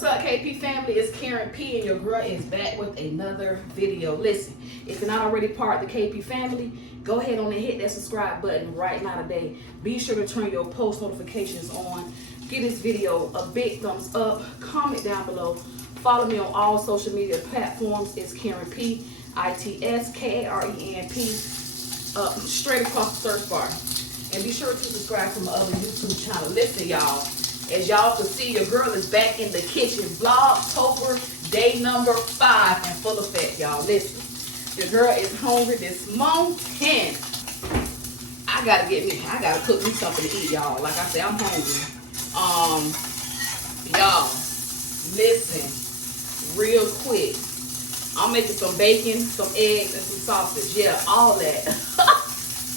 What's up, KP family? It's Karen P, and your girl is back with another video. Listen, if you're not already part of the KP family, go ahead on and hit that subscribe button right now today. Be sure to turn your post notifications on. Give this video a big thumbs up. Comment down below. Follow me on all social media platforms. It's Karen P, ITSKARENP, straight across the search bar. And be sure to subscribe to my other YouTube channel. Listen, y'all. As y'all can see, your girl is back in the kitchen. Vlogtober, day number 5 and full effect, y'all. Listen, your girl is hungry this morning. I gotta cook me something to eat, y'all. Like I said, I'm hungry. Y'all, listen, real quick. I'm making some bacon, some eggs, and some sausage. Yeah, all that.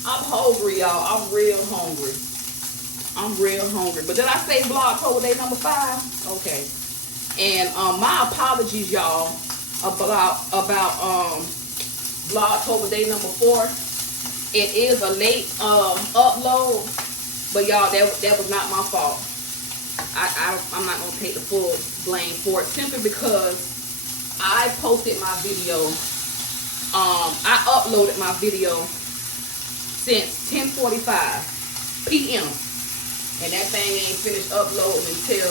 I'm hungry, y'all. I'm real hungry. But did I say Vlogtober day number 5? Okay. And my apologies, y'all, about Vlogtober day number 4. It is a late upload, but y'all, that was not my fault. I'm not gonna take the full blame for it, simply because I posted my video. I uploaded my video since 10:45 p.m. And that thing ain't finished uploading until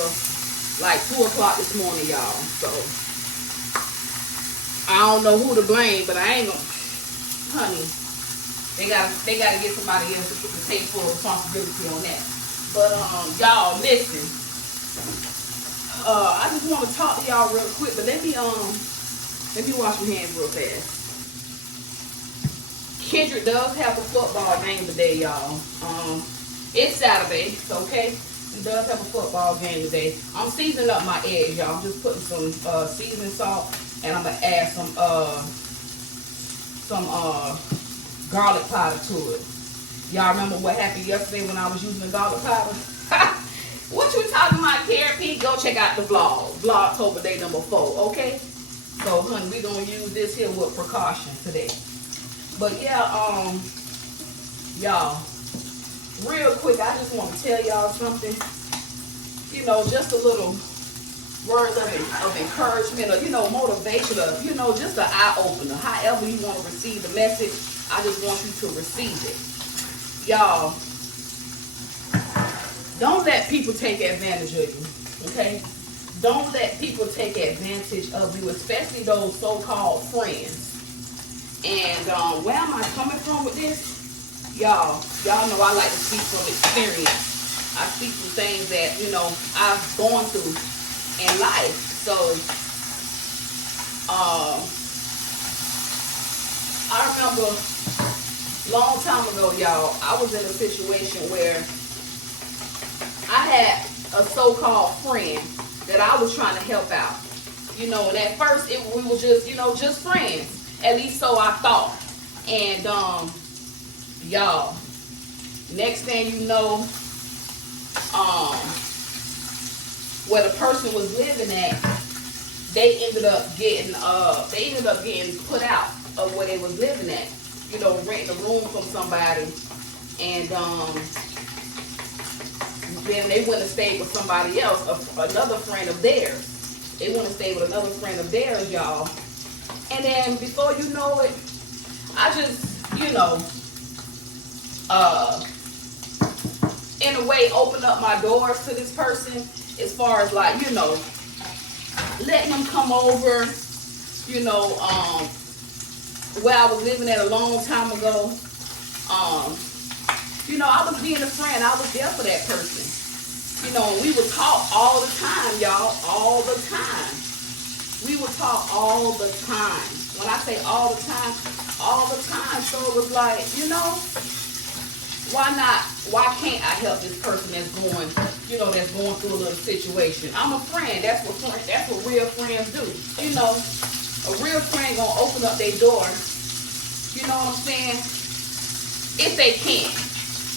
like 2 o'clock this morning, y'all. So I don't know who to blame, but I ain't gonna, honey. They gotta get somebody else to take full responsibility on that. But y'all, listen. I just want to talk to y'all real quick, but let me wash my hands real fast. Kendrick does have a football game today, y'all. It's Saturday, okay? He does have a football game today. I'm seasoning up my eggs, y'all. I'm just putting some seasoning salt, and I'm gonna add some garlic powder to it. Y'all remember what happened yesterday when I was using the garlic powder? What you talking about, Karen P? Go check out the Vlogtober day number 4, okay? So, honey, we gonna use this here with precaution today. But yeah, y'all, real quick, I just want to tell y'all something. You know, just a little words of encouragement, or, you know, motivation, or, you know, just an eye-opener. However you want to receive the message, I just want you to receive it. Y'all, don't let people take advantage of you, okay? Don't let people take advantage of you, especially those so-called friends. And where am I coming from with this? Y'all know I like to speak from experience. I speak from things that, you know, I've gone through in life. So, I remember a long time ago, y'all, I was in a situation where I had a so-called friend that I was trying to help out. You know, and at first we were just, you know, just friends. At least so I thought. And y'all, next thing you know, where the person was living at, they ended up getting put out of where they was living at. You know, renting a room from somebody, and then they went and stayed with somebody else, another friend of theirs. They went and stayed with another friend of theirs, y'all. And then before you know it, I just, you know, in a way, open up my doors to this person, as far as, like, you know, letting them come over, you know, where I was living at a long time ago. You know, I was being a friend. I was there for that person. You know, we would talk all the time, y'all, all the time. We would talk all the time. When I say all the time, so it was like, you know, why not? Why can't I help this person that's going, you know, that's going through a little situation? I'm a friend. That's what real friends do. You know, a real friend gonna open up their door. You know what I'm saying? If they can.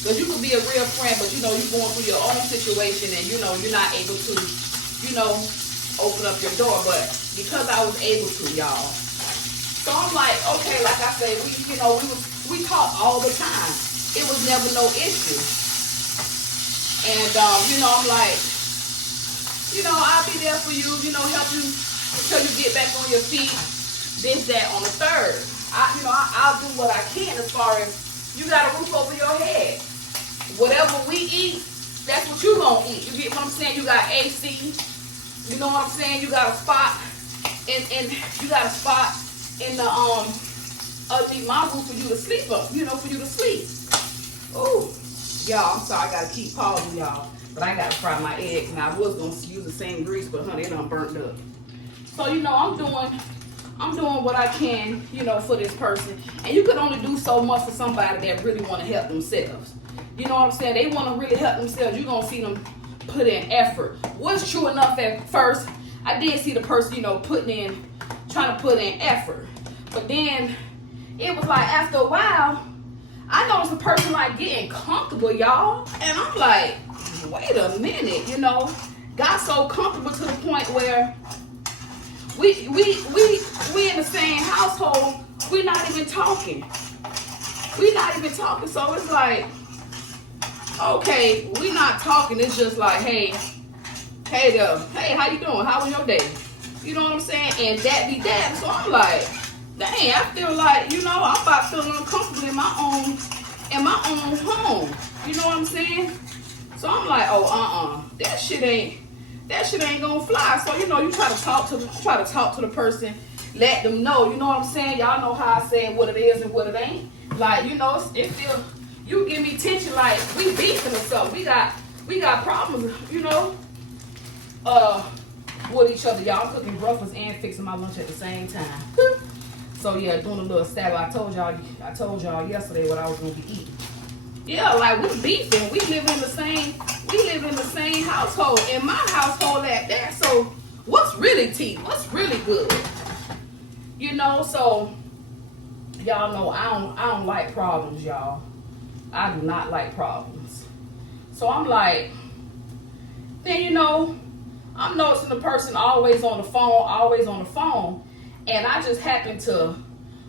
Because you could be a real friend, but, you know, you're going through your own situation, and, you know, you're not able to, you know, open up your door. But because I was able to, y'all. So I'm like, okay, like I said, we talk all the time. It was never no issue. And, you know, I'm like, You know, I'll be there for you, you know, help you until you get back on your feet. This, that, on the third. I'll do what I can as far as you got a roof over your head. Whatever we eat, that's what you gonna eat. You get what I'm saying? You got AC. You know what I'm saying? You got a spot and you got a spot in the underneath my roof for you to sleep up. You know, for you to sleep. Oh, y'all, I'm sorry, I gotta keep pausing y'all. But I gotta fry my eggs, and I was gonna use the same grease, but honey, it done burnt up. So you know, I'm doing what I can, you know, for this person. And you can only do so much for somebody that really want to help themselves. You know what I'm saying? They want to really help themselves. You're gonna see them put in effort. Was true enough at first. I did see the person, you know, trying to put in effort. But then it was like after a while, I noticed the person like getting comfortable, y'all. And I'm like, wait a minute, you know, got so comfortable to the point where we in the same household, we're not even talking. So it's like, okay, we're not talking. It's just like, hey there, hey, how you doing? How was your day? You know what I'm saying? And that be that. So I'm like, dang, I feel like, you know, I'm about feeling uncomfortable in my own home. You know what I'm saying? So I'm like, oh, that shit ain't gonna fly. So you know, you try to talk to the person, let them know. You know what I'm saying? Y'all know how I say what it is and what it ain't. Like, you know, it feel you give me tension like we beefing or something. We got problems, you know, with each other. Y'all, I'm cooking breakfast and fixing my lunch at the same time. So yeah, doing a little saddle. I told y'all yesterday what I was gonna be eating. Yeah, like we beefing. We live in the same household. In my household at that. So what's really tea? What's really good? You know, so y'all know I don't like problems, y'all. I do not like problems. So I'm like, then you know, I'm noticing the person always on the phone, and I just happen to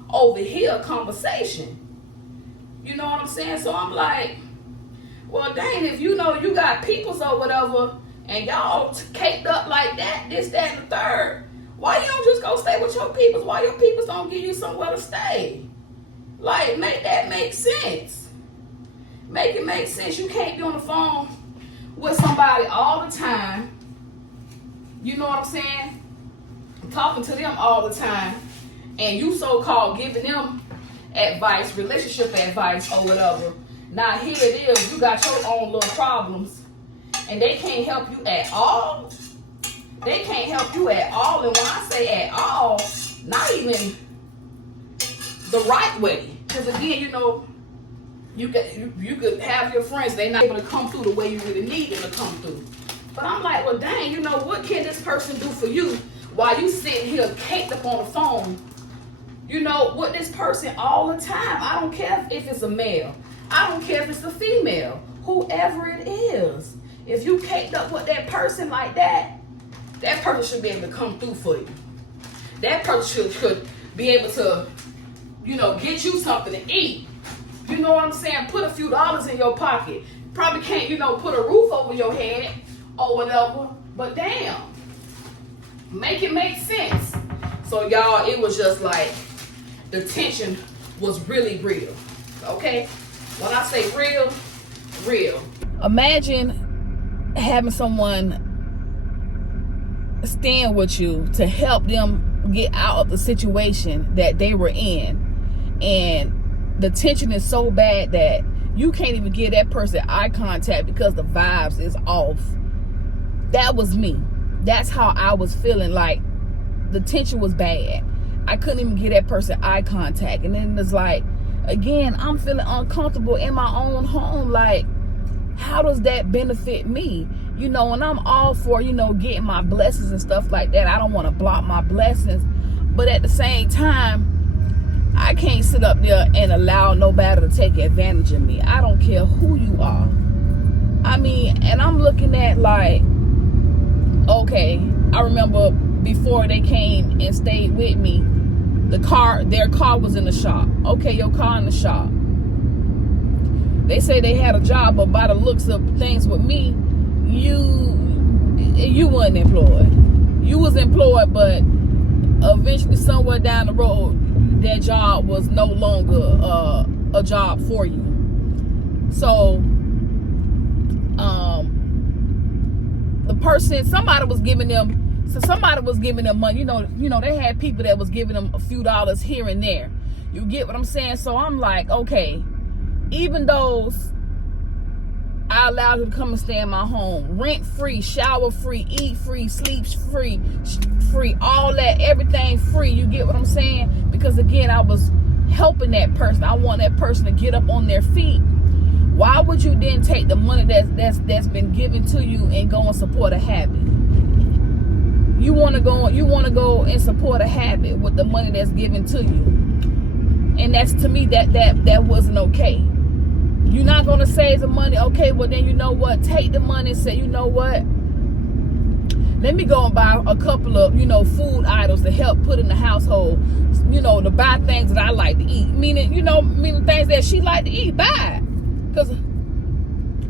overhear a conversation. You know what I'm saying? So I'm like, well, dang, if you know you got peoples or whatever, and y'all caked up like that, this, that, and the third, why you don't just go stay with your peoples? Why your peoples don't give you somewhere to stay? Like, make that make sense. Make it make sense. You can't be on the phone with somebody all the time. You know what I'm saying? Talking to them all the time, and you so-called giving them advice, relationship advice or whatever. Now here it is, you got your own little problems, and they can't help you at all. They can't help you at all, and when I say at all, not even the right way. Because again, you know, you could have your friends, they're not able to come through the way you really need them to come through. But I'm like, well, dang, you know, what can this person do for you while you sitting here caked up on the phone, you know, with this person all the time? I don't care if it's a male. I don't care if it's a female. Whoever it is. If you caked up with that person like that, that person should be able to come through for you. That person should be able to, you know, get you something to eat. You know what I'm saying? Put a few dollars in your pocket. Probably can't, you know, put a roof over your head or whatever. But damn, make it make sense. So y'all, it was just like the tension was really real. Okay? When I say real, real. Imagine having someone stand with you to help them get out of the situation that they were in, and the tension is so bad that you can't even give that person eye contact because the vibes is off. That was me. That's how I was feeling. Like, the tension was bad. I couldn't even give that person eye contact. And then it's like, again, I'm feeling uncomfortable in my own home. Like, how does that benefit me? You know, and I'm all for, you know, getting my blessings and stuff like that. I don't want to block my blessings. But at the same time, I can't sit up there and allow nobody to take advantage of me. I don't care who you are. I mean, and I'm looking at like, okay, I remember before they came and stayed with me, their car was in the shop. Okay, your car in the shop. They say they had a job, but by the looks of things with me, you wasn't employed. You was employed, but eventually somewhere down the road, that job was no longer a job for you. So the person, somebody was giving them money. You know, they had people that was giving them a few dollars here and there. You get what I'm saying? So I'm like, okay, even though I allowed you to come and stay in my home, rent free, shower free, eat free, sleep free, all that, everything free. You get what I'm saying? Because again, I was helping that person. I want that person to get up on their feet. Why would you then take the money that's been given to you and go and support a habit? You want to go and support a habit with the money that's given to you. And that's, to me, that wasn't okay. You're not going to save the money. Okay, well then, you know what? Take the money and say, you know what? Let me go and buy a couple of, food items to help put in the household. To buy things that I like to eat. Meaning things that she like to eat, buy it. Because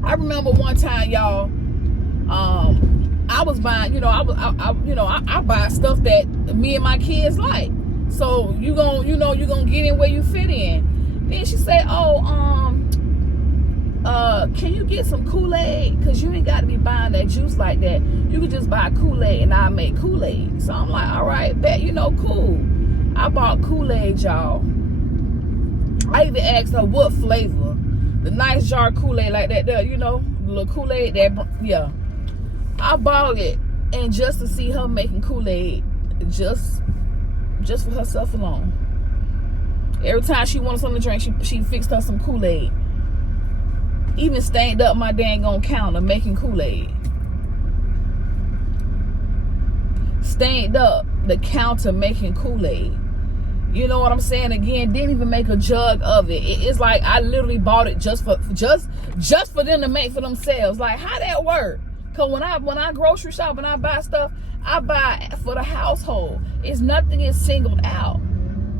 I remember one time, y'all, I was buying, I buy stuff that me and my kids like. So you gonna get in where you fit in. Then she said, can you get some Kool-Aid? Because you ain't got to be buying that juice like that. You could just buy Kool-Aid and I make Kool-Aid. So I'm like, all right, bet, cool. I bought Kool-Aid, y'all. I even asked her what flavor. The nice jar of Kool-Aid like that there, the little Kool-Aid, yeah. I bought it, and just to see her making Kool-Aid, just for herself alone. Every time she wanted something to drink, she fixed her some Kool-Aid. Even stained up my dang on counter making Kool-Aid. Stained up the counter making Kool-Aid. You know what I'm saying? Again, didn't even make a jug of it. It's like I literally bought it just for them to make for themselves. Like, how that work? Cause when I grocery shop and I buy stuff, I buy for the household. It's nothing is singled out.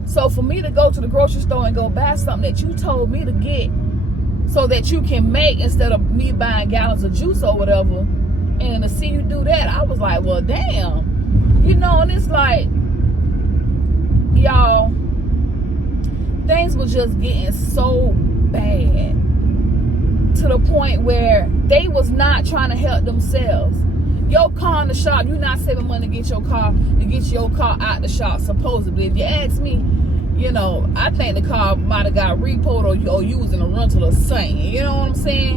So for me to go to the grocery store and go buy something that you told me to get so that you can make, instead of me buying gallons of juice or whatever, and to see you do that, I was like, well, damn. And it's like, y'all, things were just getting so bad to the point where they was not trying to help themselves. Your car in the shop, you're not saving money to get your car out the shop, supposedly. If you ask me, I think the car might have got repoed or you was in a rental or something. You know what I'm saying?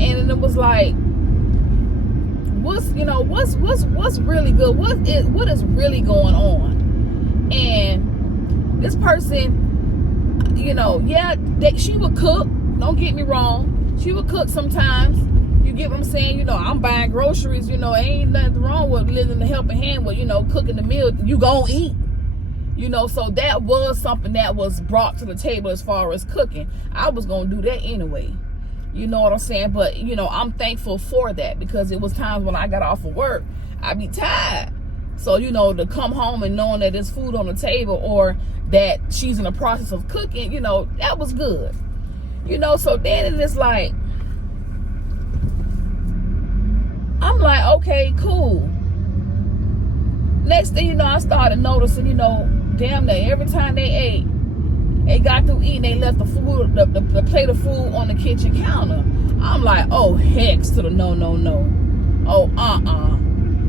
And it was like, what's really good? What is really going on? And this person, she would cook. Don't get me wrong. She would cook sometimes. You get what I'm saying? I'm buying groceries. Ain't nothing wrong with living the helping hand with, cooking the meal. You gonna eat. So that was something that was brought to the table as far as cooking. I was gonna do that anyway. You know what I'm saying? But, I'm thankful for that, because it was times when I got off of work, I'd be tired. So, to come home and knowing that there's food on the table or that she's in the process of cooking, that was good. So then it's like, I'm like, okay, cool. Next thing you know, I started noticing, damn near every time they ate, they got through eating, they left the food, the plate of food on the kitchen counter. I'm like, oh, hex to the no. Oh,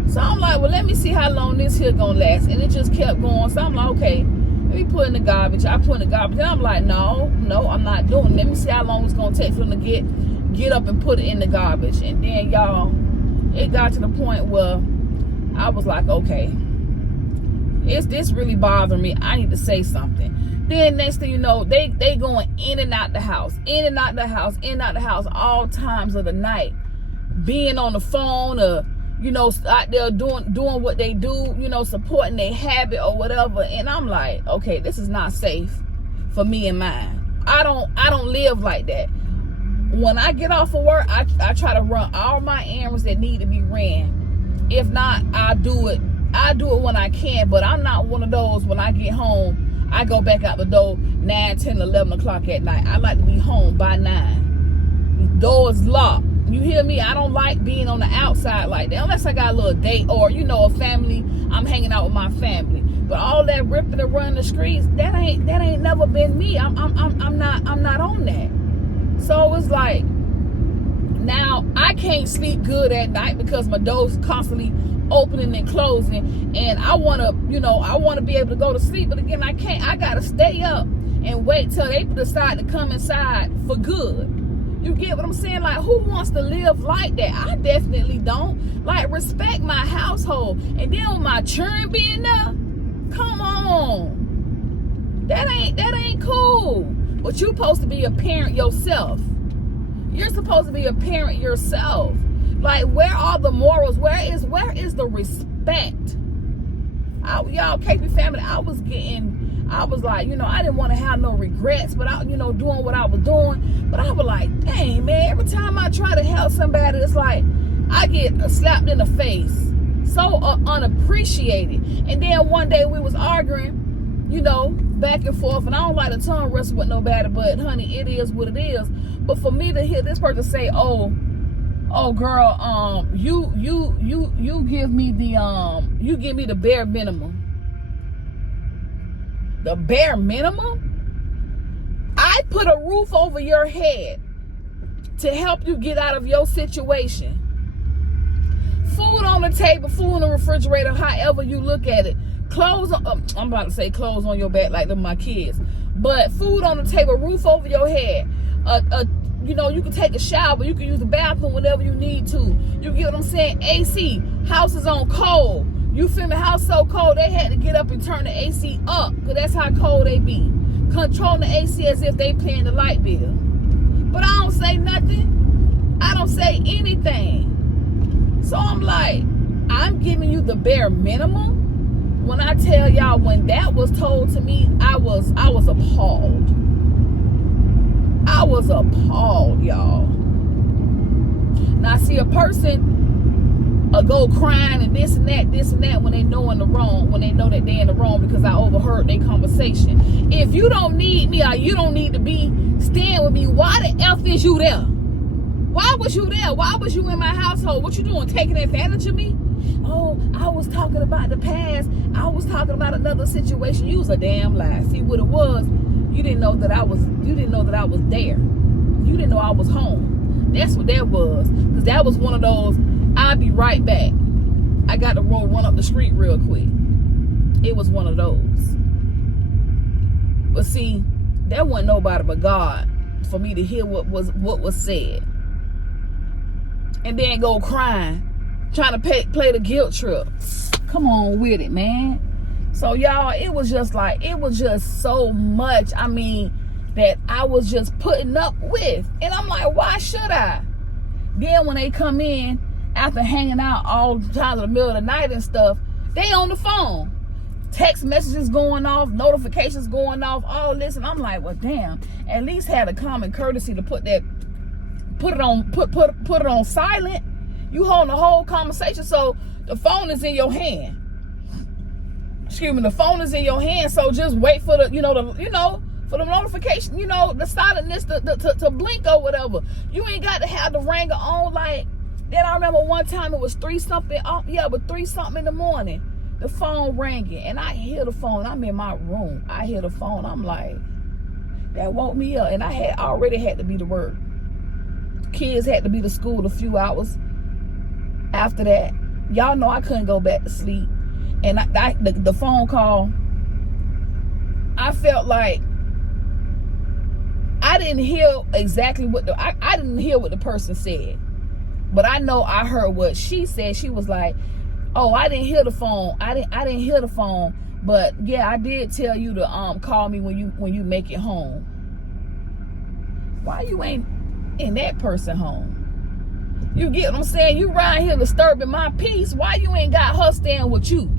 So I'm like, well, let me see how long this here gonna last. And it just kept going. So I'm like, okay, let me put it in the garbage. I put it in the garbage. And I'm like, no, I'm not doing it. Let me see how long it's gonna take for them to get up and put it in the garbage. And then, y'all, it got to the point where I was like, okay, is this really bothering me? I need to say something. Then next thing you know, they going in and out the house, all times of the night, being on the phone or, out there doing what they do, supporting their habit or whatever. And I'm like, okay, this is not safe for me and mine. I don't live like that. When I get off of work, I try to run all my errands that need to be ran. If not, I do it when I can, but I'm not one of those when I get home, I go back out the door 9, 10, 11 o'clock at night. I like to be home by 9. The door's locked. You hear me? I don't like being on the outside like that, unless I got a little date or, you know, a family. I'm hanging out with my family. But all that ripping and running the streets, that ain't never been me. I'm not on that. So it's like, now I can't sleep good at night because my door's constantly opening and closing, and I want to be able to go to sleep, but again, I can't. I gotta stay up and wait till they decide to come inside for good. You get what I'm saying? Like, who wants to live like that? I definitely don't. Like, respect my household, and then with my children being there, come on, that ain't cool. But you supposed to be a parent yourself. You're supposed to be a parent yourself. Like, where are the morals? Where is the respect? Y'all, KP family, I was like, you know, I didn't want to have no regrets, but I, you know, doing what I was doing. But I was like, dang, man, every time I try to help somebody, it's like I get slapped in the face. So unappreciated. And then one day we was arguing, you know, back and forth, and I don't like to tongue wrestle with nobody, but honey, it is what it is. But for me to hear this person say, oh girl, you give me the bare minimum. The bare minimum? I put a roof over your head to help you get out of your situation. Food on the table, food in the refrigerator, however you look at it. Clothes on, I'm about to say clothes on your back like them my kids. But food on the table, roof over your head. You know, you can take a shower, you can use the bathroom whenever you need to. You get what I'm saying? AC, house is on cold. You feel me? House so cold, they had to get up and turn the AC up, because that's how cold they be. Controlling the AC as if they paying the light bill. But I don't say nothing. I don't say anything. So I'm like, I'm giving you the bare minimum. When I tell y'all, when that was told to me, I was appalled. I was appalled, y'all. Now, see, a person go crying and this and that when they know in the wrong, when they know that they're in the wrong because I overheard their conversation. If you don't need me or you don't need to be staying with me, why the F is you there? Why was you there? Why was you in my household? What you doing, taking advantage of me? Oh, I was talking about the past. I was talking about another situation. You was a damn lie. See what it was? You didn't know that I was there. You didn't know I was home. That's what that was. Because that was one of those, I'll be right back. I got to run up the street real quick. It was one of those. But see, that wasn't nobody but God for me to hear what was said. And then go crying, trying to play the guilt trip. Come on with it, man. So y'all, it was just so much, I mean, that I was just putting up with. And I'm like, why should I? Then when they come in, after hanging out all the time in the middle of the night and stuff, they on the phone. Text messages going off, notifications going off, all this. And I'm like, well, damn, at least had a common courtesy to put it on silent. You holding the whole conversation, so the phone is in your hand. Excuse me, the phone is in your hand, so just wait for the, for the notification, the silentness to blink or whatever. You ain't got to have the ringer on like that. I remember one time it was 3-something in the morning. The phone ringing, and I hear the phone. I'm in my room. I hear the phone. I'm like, that woke me up, and I had already had to be to work. Kids had to be to school a few hours after that. Y'all know I couldn't go back to sleep. And the phone call, I felt like I didn't hear exactly what I didn't hear what the person said. But I know I heard what she said. She was like, oh, I didn't hear the phone. I didn't hear the phone. But yeah, I did tell you to call me when you make it home. Why you ain't in that person home? You get what I'm saying? You around here disturbing my peace. Why you ain't got her staying with you?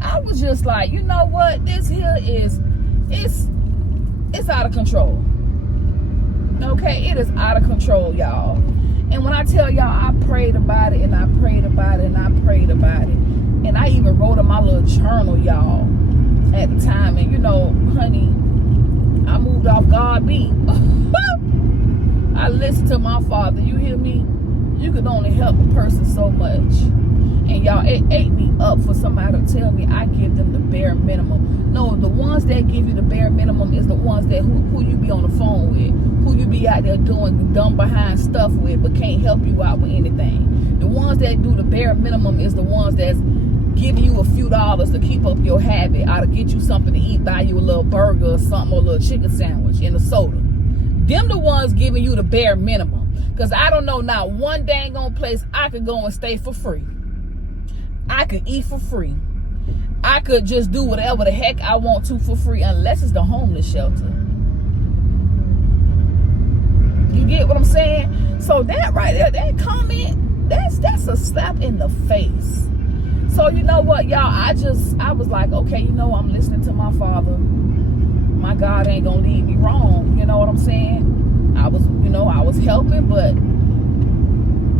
I was just like, you know what? This here it's out of control. Okay, it is out of control, y'all. And when I tell y'all, I prayed about it and I prayed about it and I prayed about it. And I even wrote in my little journal, y'all, at the time. And honey, I moved off God beat. I listened to my father. You hear me? you could only help a person so much. And y'all, it ate me up for somebody to tell me I give them the bare minimum. No, the ones that give you the bare minimum is the ones that who you be on the phone with, who you be out there doing dumb behind stuff with, but can't help you out with anything. The ones that do the bare minimum is the ones that's giving you a few dollars to keep up your habit, or to get you something to eat, buy you a little burger or something, or a little chicken sandwich and a soda. Them the ones giving you the bare minimum. Because I don't know not one dang on place I could go and stay for free. I could eat for free. I could just do whatever the heck I want to for free, unless it's the homeless shelter. You get what I'm saying? So that right there, that comment, that's a slap in the face. So you know what, y'all, I was like, okay, you know, I'm listening to my Father. My God ain't gonna lead me wrong. You know what I'm saying? I was helping, but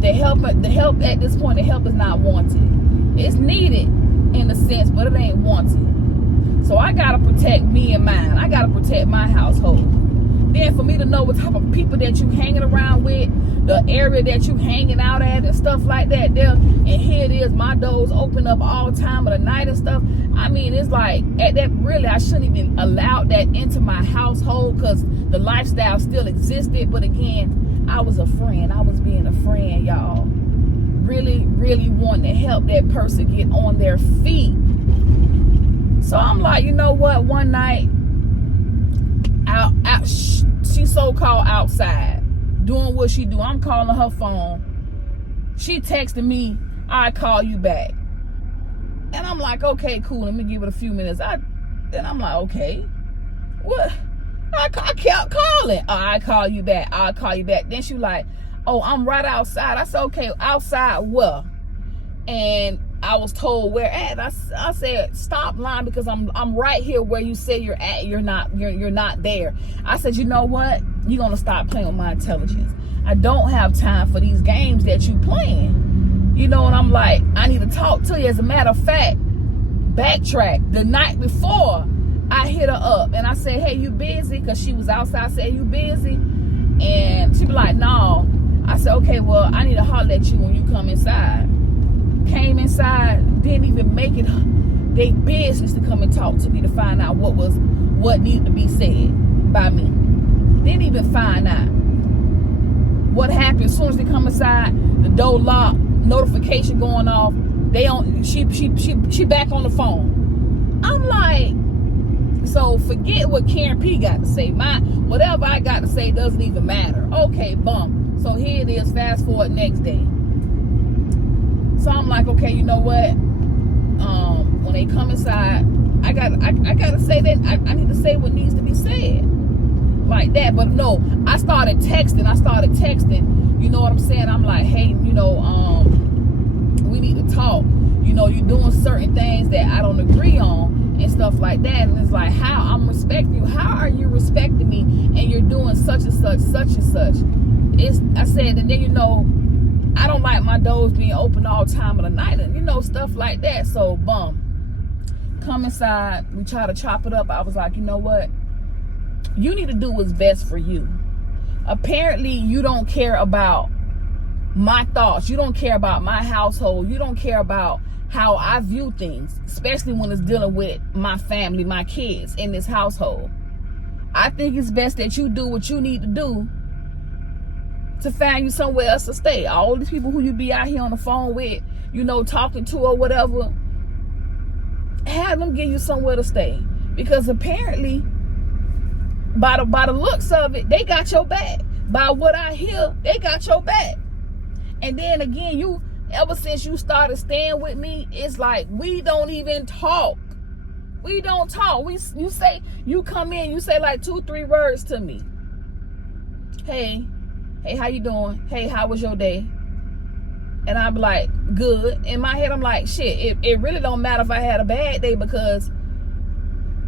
the help at this point, the help is not wanted. It's needed in a sense, but it ain't wanted. So I gotta protect me and mine. I gotta protect my household. Then for me to know what type of people that you hanging around with, the area that you hanging out at and stuff like that there, and here it is, my doors open up all time of the night and stuff. I mean, it's like, at that, really, I shouldn't even allow that into my household, because the lifestyle still existed. But again, I was a friend. I was being a friend, y'all. Really, really wanting to help that person get on their feet. So I'm like, you know what? One night, she's so-called outside doing what she do. I'm calling her phone. She texted me, "I'll call you back." And I'm like, okay, cool. Let me give it a few minutes. Then I'm like, okay, what? I kept calling. "Oh, I'll call you back. I'll call you back." Then she like, "Oh, I'm right outside." I said, "Okay, outside where?" And I was told where at. I said, "Stop lying, because I'm right here where you say you're at. You're not there." I said, "You know what? You're gonna stop playing with my intelligence. I don't have time for these games that you playing." You know, and I'm like, I need to talk to you. As a matter of fact, backtrack. The night before, I hit her up and I said, "Hey, you busy?" Because she was outside. I said, "You busy?" And she be like, "No." I said, "Okay, well, I need to holler at you when you come inside." Came inside, didn't even make it their business to come and talk to me to find out what needed to be said by me. Didn't even find out what happened. As soon as they come inside, the door locked, notification going off. She back on the phone. I'm like, so forget what Karen P got to say. Whatever I got to say doesn't even matter. Okay, bump. So here it is. Fast forward next day. So I'm like, okay, you know what? When they come inside, I gotta say that I need to say what needs to be said, like that. But no, I started texting. You know what I'm saying? I'm like, hey, you know, we need to talk. You know, you're doing certain things that I don't agree on and stuff like that. And it's like, how I'm respecting you. How are you respecting me? And you're doing such and such, such and such. I said, and then you know, I don't like my doors being open all time of the night, and you know, stuff like that. So come inside, we try to chop it up. I was like, you know what, you need to do what's best for you. Apparently you don't care about my thoughts, you don't care about my household, you don't care about how I view things, especially when it's dealing with my family, my kids in this household. I think it's best that you do what you need to do to find you somewhere else to stay. All these people who you be out here on the phone with, you know, talking to or whatever, have them give you somewhere to stay. Because apparently, by the looks of it, they got your back. By what I hear, they got your back. And then again, ever since you started staying with me, it's like we don't even talk. We don't talk. You come in, you say like 2-3 words to me. Hey, how you doing? Hey, how was your day? And I'm like, good. In my head, I'm like, shit, it really don't matter if I had a bad day, because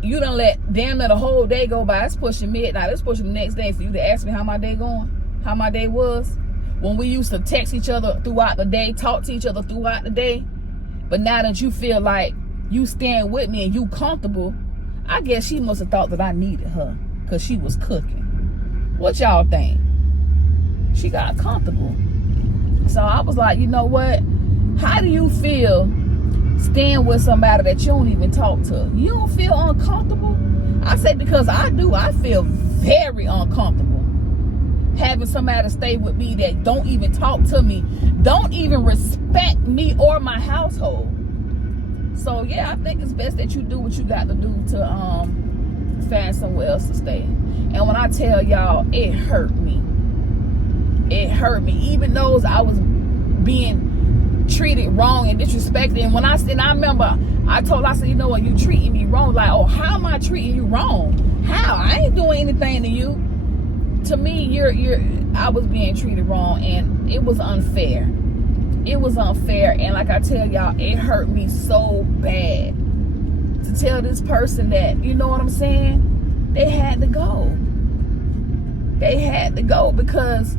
you done let the whole day go by. It's pushing midnight. It's pushing the next day for you to ask me how my day going, how my day was. When we used to text each other throughout the day, talk to each other throughout the day. But now that you feel like you staying with me and you comfortable, I guess she must have thought that I needed her because she was cooking. What y'all think? She got comfortable. So I was like, you know what? How do you feel staying with somebody that you don't even talk to? You don't feel uncomfortable? I say because I do. I feel very uncomfortable having somebody stay with me that don't even talk to me, don't even respect me or my household. So yeah, I think it's best that you do what you got to do to find somewhere else to stay. And when I tell y'all, it hurt me. It hurt me, even though I was being treated wrong and disrespected. And when I remember, I said, you know what, you treating me wrong. Like, oh, how am I treating you wrong? How? I ain't doing anything to you. To me, I was being treated wrong, and it was unfair. It was unfair, and like I tell y'all, it hurt me so bad to tell this person that, you know what I'm saying? They had to go. They had to go because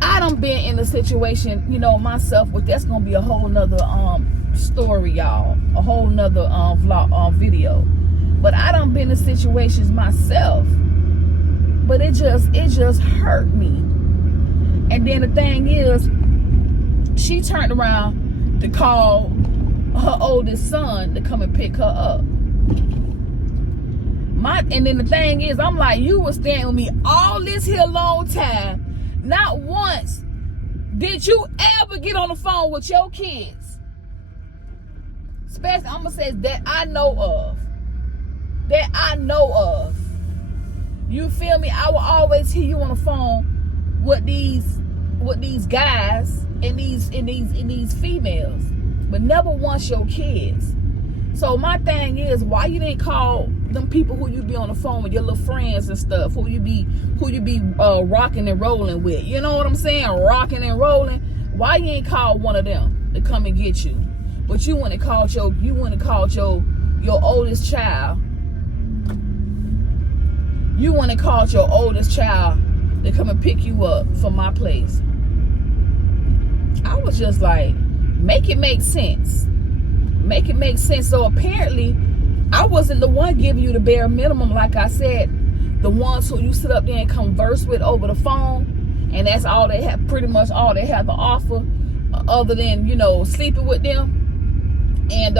I done been in a situation, you know, myself, with that's gonna be a whole nother story, y'all. A whole nother vlog video. But I done been in situations myself. But it just hurt me. And then the thing is, she turned around to call her oldest son to come and pick her up. And then the thing is, I'm like, you were staying with me all this here long time. Not once did you ever get on the phone with your kids. Especially, I'm going to say that I know of. That I know of. You feel me? I will always hear you on the phone with these guys and these females, but never once your kids. So my thing is, why you didn't call them people who you be on the phone with, your little friends and stuff, who you be rocking and rolling with? You know what I'm saying? Rocking and rolling. Why you ain't called one of them to come and get you? But you wouldn't have called your oldest child. You wouldn't have called your oldest child to come and pick you up from my place. I was just like, make it make sense. Make it make sense. So apparently, I wasn't the one giving you the bare minimum. Like I said, the ones who you sit up there and converse with over the phone, and that's all they have, pretty much all they have to offer, other than, you know, sleeping with them and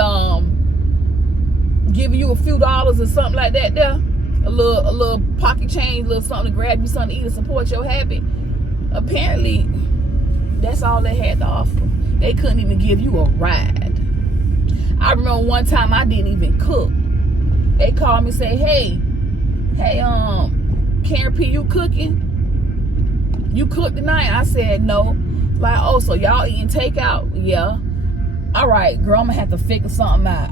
giving you a few dollars or something like that there. A little pocket change, a little something to grab you something to eat and support your habit. Apparently, that's all they had to offer. They couldn't even give you a ride. I remember one time I didn't even cook. They called me and say, hey, Karen P, you cooking? You cooked tonight? I said no. Like, oh, so y'all eating takeout? Yeah. All right, girl, I'm gonna have to figure something out.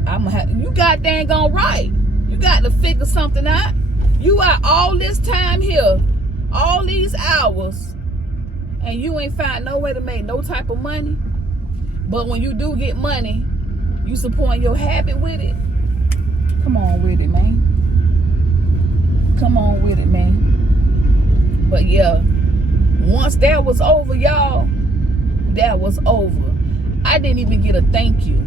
You got dang on right. You got to figure something out. You got all this time here, all these hours, and you ain't find no way to make no type of money. But when you do get money, you supporting your habit with it. Come on with it, man. Come on with it, man. But yeah, once that was over, y'all, that was over. I didn't even get a thank you.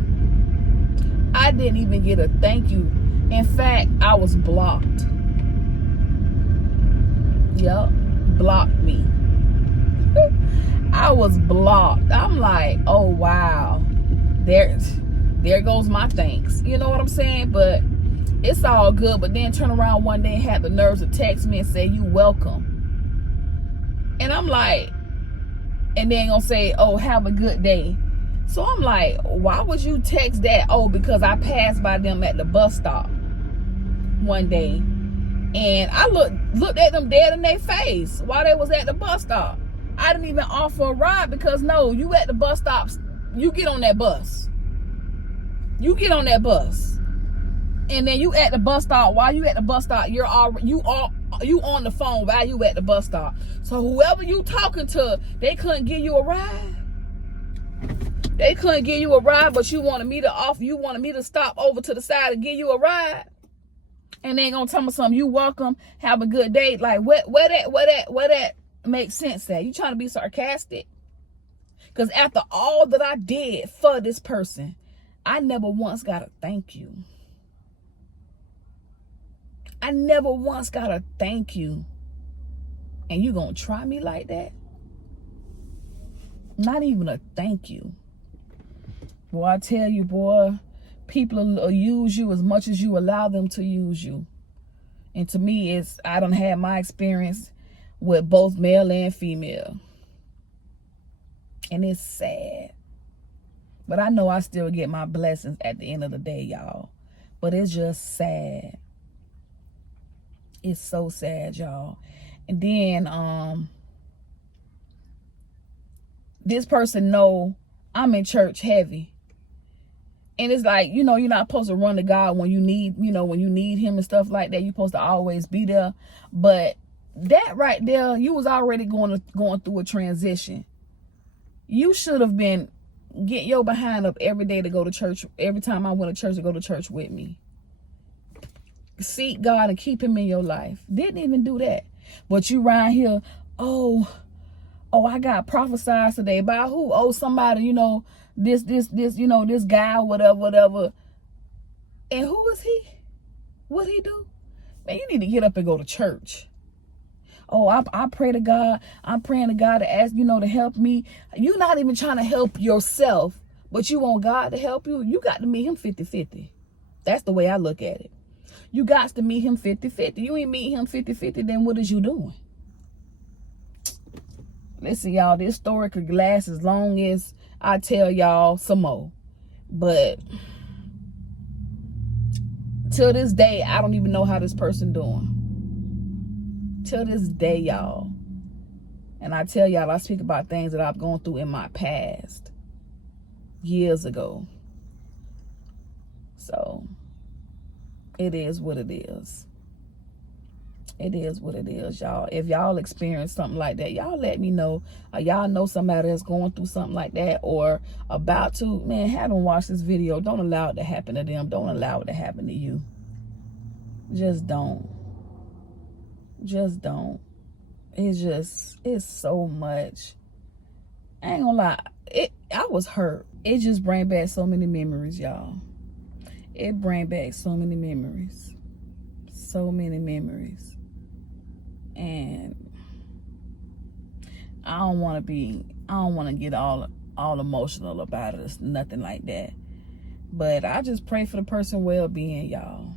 I didn't even get a thank you. In fact, I was blocked. Yup, blocked me. I was blocked. I'm like, oh wow, there goes my thanks. You know what I'm saying? But it's all good. But then turn around one day and had the nerves to text me and say, you welcome. And I'm like, and then gonna say, oh, have a good day. So I'm like, why would you text that? Oh, because I passed by them at the bus stop one day, and I looked at them dead in their face while they was at the bus stop. I didn't even offer a ride because no, you at the bus stops, you get on that bus. You get on that bus, and then you at the bus stop. While you at the bus stop, you on the phone while you at the bus stop. So whoever you talking to, they couldn't give you a ride. They couldn't give you a ride, but you wanted me to stop over to the side and give you a ride. And they ain't gonna tell me something. You welcome. Have a good day. Like where that makes sense at? You trying to be sarcastic? Because after all that I did for this person, I never once got a thank you. I never once got a thank you. And you gonna try me like that? Not even a thank you. Boy, I tell you, boy, people will use you as much as you allow them to use you. And to me, I done had my experience with both male and female. And it's sad. But I know I still get my blessings at the end of the day, y'all. But it's just sad. It's so sad, y'all. And then this person know I'm in church heavy. And it's like, you know, you're not supposed to run to God when you need, you know, when you need him and stuff like that. You're supposed to always be there. But that right there, you was already going through a transition. You should have been get your behind up every day to go to church. Every time I went to church, to go to church with me. Seek God and keep him in your life. Didn't even do that. But you right here, oh, I got prophesied today by who? Oh, somebody, you know, this, you know, this guy, whatever. And who is he? What he do? Man, you need to get up and go to church. Oh, I pray to God. I'm praying to God to ask, you know, to help me. You're not even trying to help yourself, but you want God to help you. You got to meet him 50-50. That's the way I look at it. You got to meet him 50-50. You ain't meet him 50-50, then what is you doing? Listen, y'all, this story could last as long as I tell y'all some more. But till this day, I don't even know how this person doing. Till this day, y'all. And I tell y'all, I speak about things that I've gone through in my past. Years ago. So, it is what it is. It is what it is, y'all. If y'all experience something like that, y'all let me know. Y'all know somebody that's going through something like that or about to. Man, have them watch this video. Don't allow it to happen to them. Don't allow it to happen to you. Just don't. Just don't. It's so much. I ain't gonna lie. I was hurt. It just bring back so many memories, y'all. It bring back so many memories. So many memories. And I don't want to get all emotional about it. It's nothing like that. But I just pray for the person's well-being, y'all.